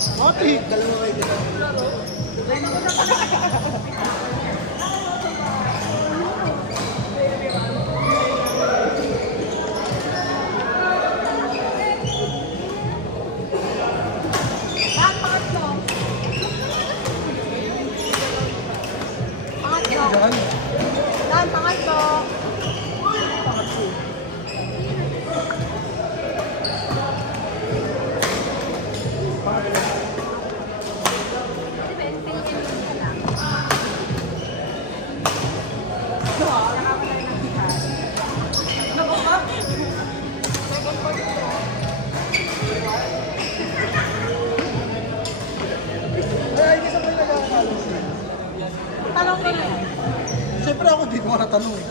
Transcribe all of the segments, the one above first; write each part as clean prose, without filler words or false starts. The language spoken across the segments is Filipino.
Mati! Dalawa kayo dito. Diyan. Dan, pangatlo. Ay, hindi sabay nagkakalo. Tanong ko na yan. Siyempre ako di ko nga natanong eh.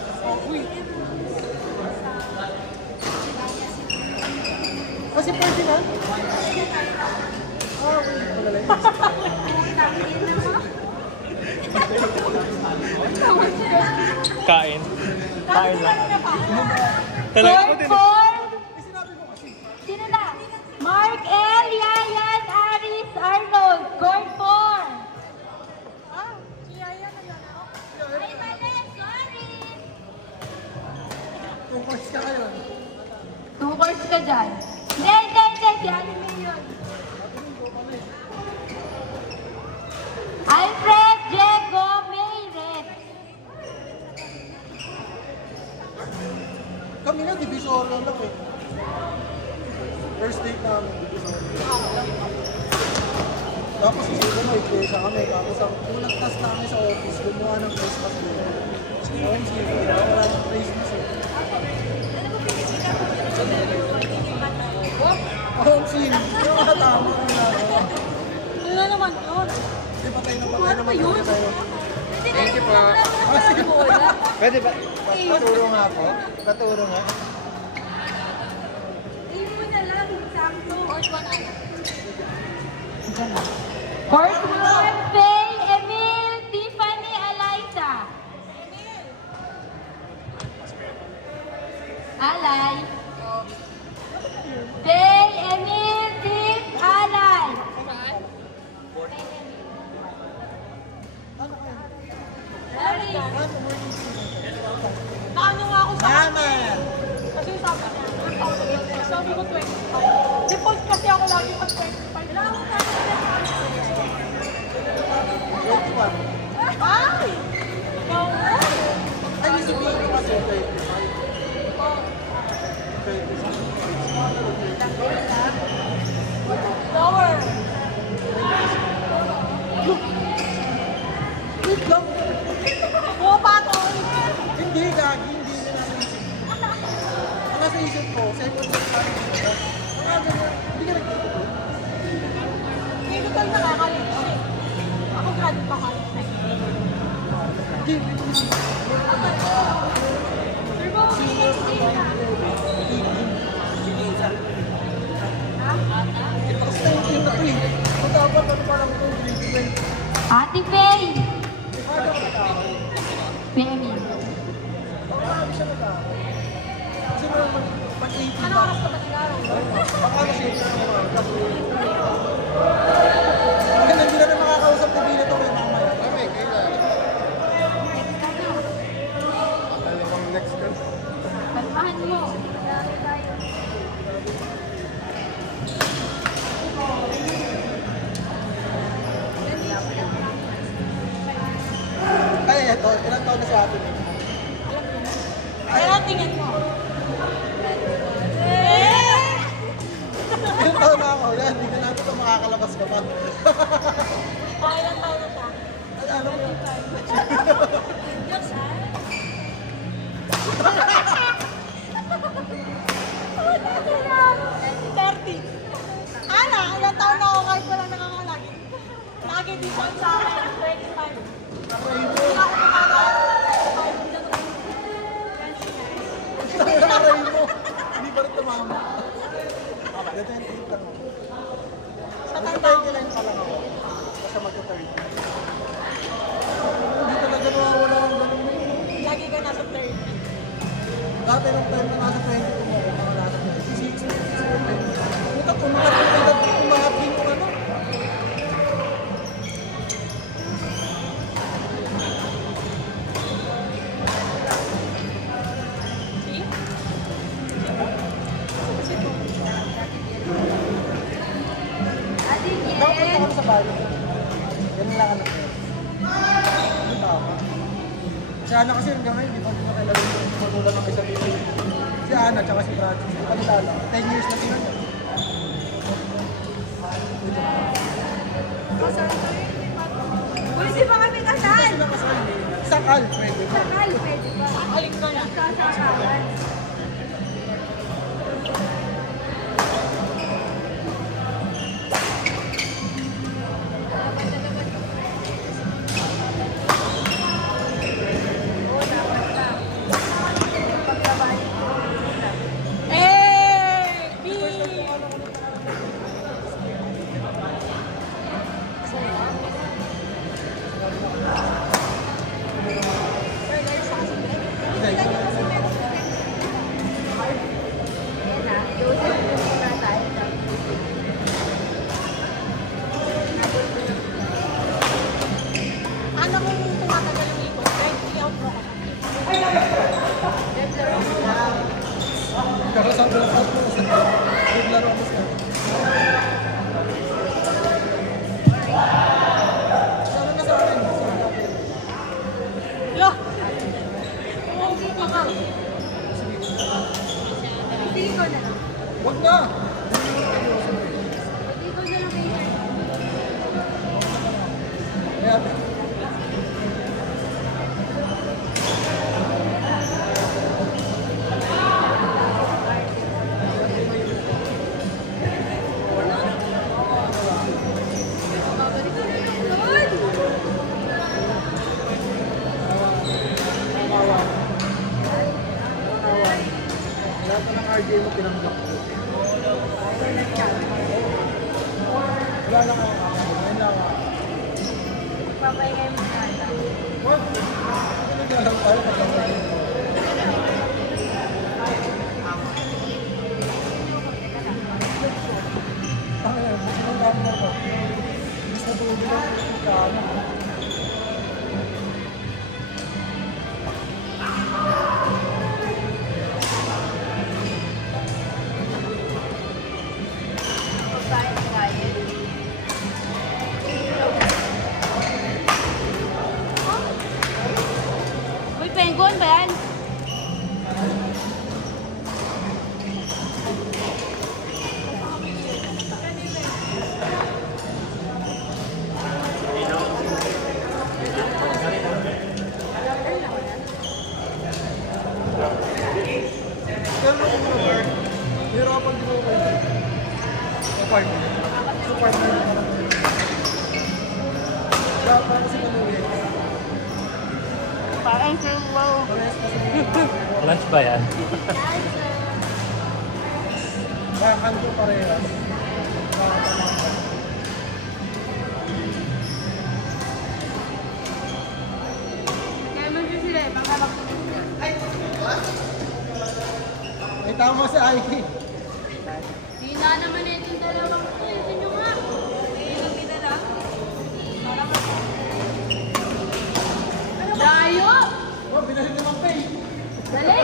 Kasi Ferdinand? Ah, okay. Magaling. Kain. Kain lang. Talaga Talaga ko din. Eh, sinabi mo kasi. Sino na? Mark L. Yayan Aris Arnold. Score 4. Ah, si Yayan na yan. Ay, mali. Sorry. Focus ka kayo. 2 scores ka dyan. Hindi. Si Anime yun. Alfred Diego Mayret. Kami na, divisorio lang eh. First date namin, divisorio. Tapos isipin mo, iglesia kami. Tapos ang unang task namin sa office, gumawa ng Christmas dinner. Ngayon, sige, wala ng Christmas eh. Oh, sim. Yung katama ko na. Ano naman yun? Di patay na patay Ano ba naman yun? kami tayo. Thank you po. Pwede ba? Paturo nga po. Paturo nga. Court 1, Faye, Emil, Tiffany, Eliza. Alay. Faye, Emil, Tiff, Alay. Sorry. Paano nga ako sa Mama! Kasi sabi ko 25. Default kasi ako lagi pag 25. Ay! Ikaw nga. Ay, may sabihin ko kasi 25. Lower. Wait lang. Oo, pato. Hindi, gagi. Hindi na nasa isip. Ang nasa isip ko, second date namin dito. Mga ganyan. Hindi ka nagtito ko. Hindi ko tayo nakakalit. Ako grad pa ka. Hindi, hindi. Tapos na yung team na to eh. Kung dapat ano parang ito, grade 12. Ate Faye. Ano ka nag-aaral? Femi. Marami siya nag-aaral. Kasi mag-18 Ano pa. oras ka ba nag-aaral? Baka na siya yung mga kasi. Kaya hindi na rin makakausap ni Bina to kay mamaya. Kami, kailan? Alam mo next girl? Kalmahan mo. Ay, eto. Ilang taon na si ate mo? Kaya tingin mo. Ilang taon na ako? Yan, hindi ka natin ito makakalabas ka pa. Ilan taon na siya? Ay, ano mo? Ana, ilang taon na ako kahit wala nakakalagi. Lagi di siya sa akin, 25. Hindi ako Aray mo. Hindi pa rin tumama. Okay, ganito yung tita mo. Sa Mag-39 pa lang ako. Basta mag-30. Hindi talaga nawawala ang ganun mo. Lagi ka nasa 30. Dati nung time na nasa 20 ko mo, mga nasa 26, 27. Puta, umangat yung ano. palo. Ganun lang ano. Ano tama? Si Ana kasi hanggang ngayon, di pa ko kilala yung magulang ng isa't isa. Si Ana, tsaka si Brad. Hindi pa kilala. 10 years na sila. Pwede ba kami kasal? Sila kasal eh. Sakal, pwede ba? Sakal, pwede ba? Alik ko na. Sasakalan. Eh! Ano kung tumatagal yung ikot? Kahit i-out mo ako. Pero sa buong house mo, naglaro ako sa sana na sa akin. Yo! Umuwi pa ka. Pili ko na. Huwag na! Pili ko na lang kayo. Kaya, Babalik ko na yung load. lahat na ng RJ mo tinanggap ko. Wala lang ako. Ngayon lang ako. Papahinga mo na lang. What? Ano na lang tayo pagkakaroon mo? Tangina, buti ng camera ko. Imbis na tulog lang yung camera. Pagkain kaya. Uy, penguin ba yan? Pero nung mga hirapan din ako kayo. Sa partner. Sa partner. Parang kasi manuwi. Parang wow. Parehas kasi Lunch ba yan? parang kanto parehas. Nakakatamang. Kaya man sila eh, baka magpupunta. May tama si Aiki. Di na naman itong dalawang ito. Ito nyo nga. Ilang dinala? Layo! Oh, binalik naman pay. Dali!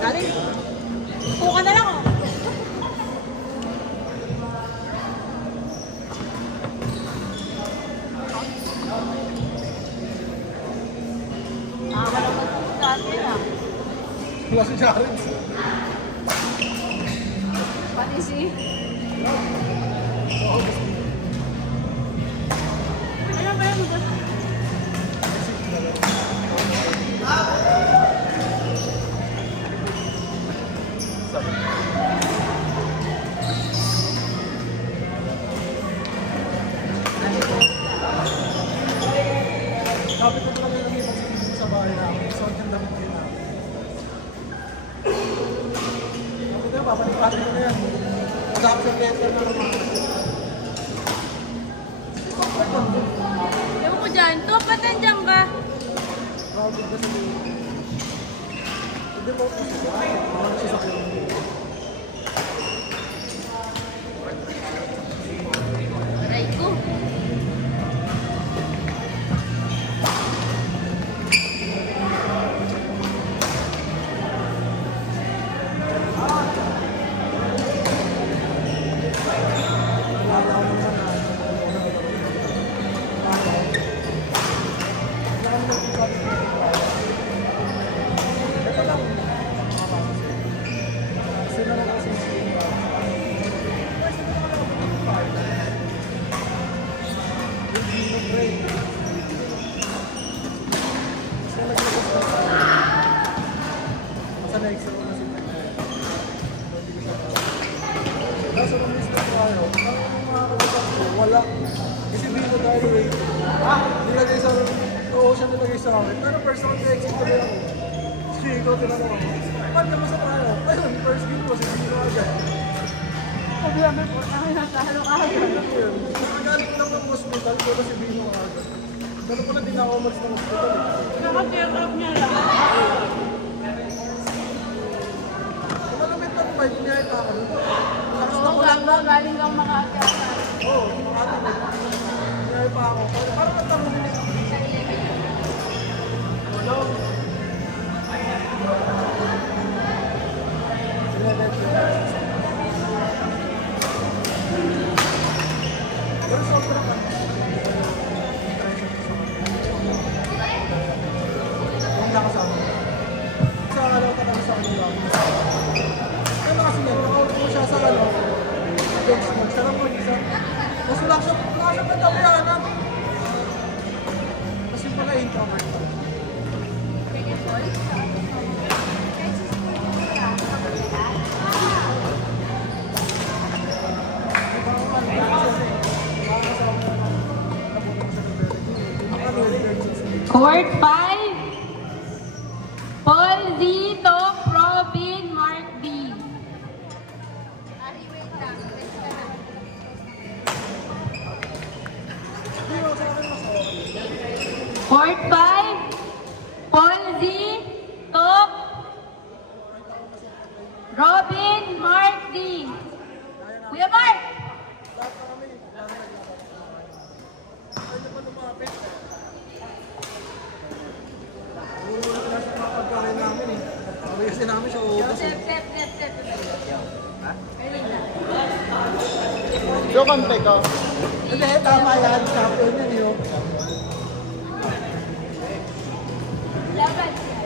Dali! Tuka na lang oh! Wala mag-tuka dati ah. Wala si Jared. Pati si... Ano ba yung gusto? Kapit na talaga kami pag sa bahay namin. So, ang damit din namin. papalipatin ko na yan. Adoption letter na naman. Ewan ko dyan. To, ba't nandiyan ka? Proud ka sa mga. Hindi mo ako siya. Mga sasakyan. Aray ko. Wala. Kasi Bino tayo eh. Nilagay sa... Oo, siya nilagay sa akin. Pero first round na exit tuloy ako. Sige, ikaw tinanong ako. Paano naman sa tayo? Ayun, first game ko, si Bino agad. Sabi namin po, nakahalo ka agad. Nakagaling ko lang ng hospital, pero si Bino agad. Pero ko na din ako umalis ng hospital. Nakatiyap niya lang. Kumalamit ng fight niya ito ako. Oo, galing kang makakita. Oo, makati mo. Niya pa ako. Parang natanong din ako. Hello? Pero sobrang ka. Huwag na kasama. Sa alaw ka lang sa kanila. Kaya kasi yan, nakaupo ko siya sa ano. Bench mo, sarap mo isa. Mas wala siya pagkakuyanan. Kasi pala introvert. Court 5. Paul Z. Tom Robin Mark B. Court 5. Paul Z. Tom Robin Mark D. Kuya Mark! Lahat na kami. Ay, naman lumapit. Ulo na nasa mga pagkain namin eh. Kasi namin siya ubos eh. Step. So, kante ka. Hindi, tama yan. Champion yan yun. Laban siya.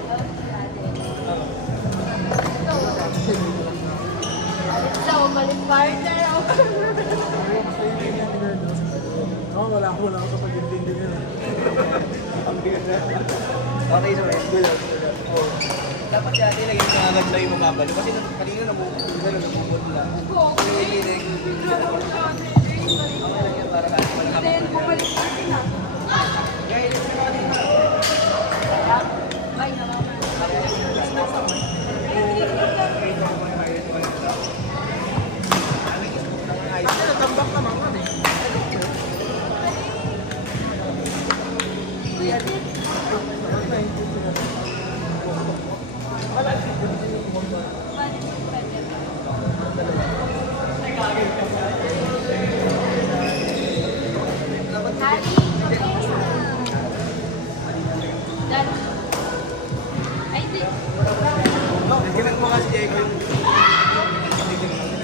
So, balik partner ako. Oo, wala ako sa pag-intindi nila. Okay, so good. Dapat dati lagi maganda yung mga balo. Kasi kanina namumod lang. Para Then, bumalik natin na. Kaya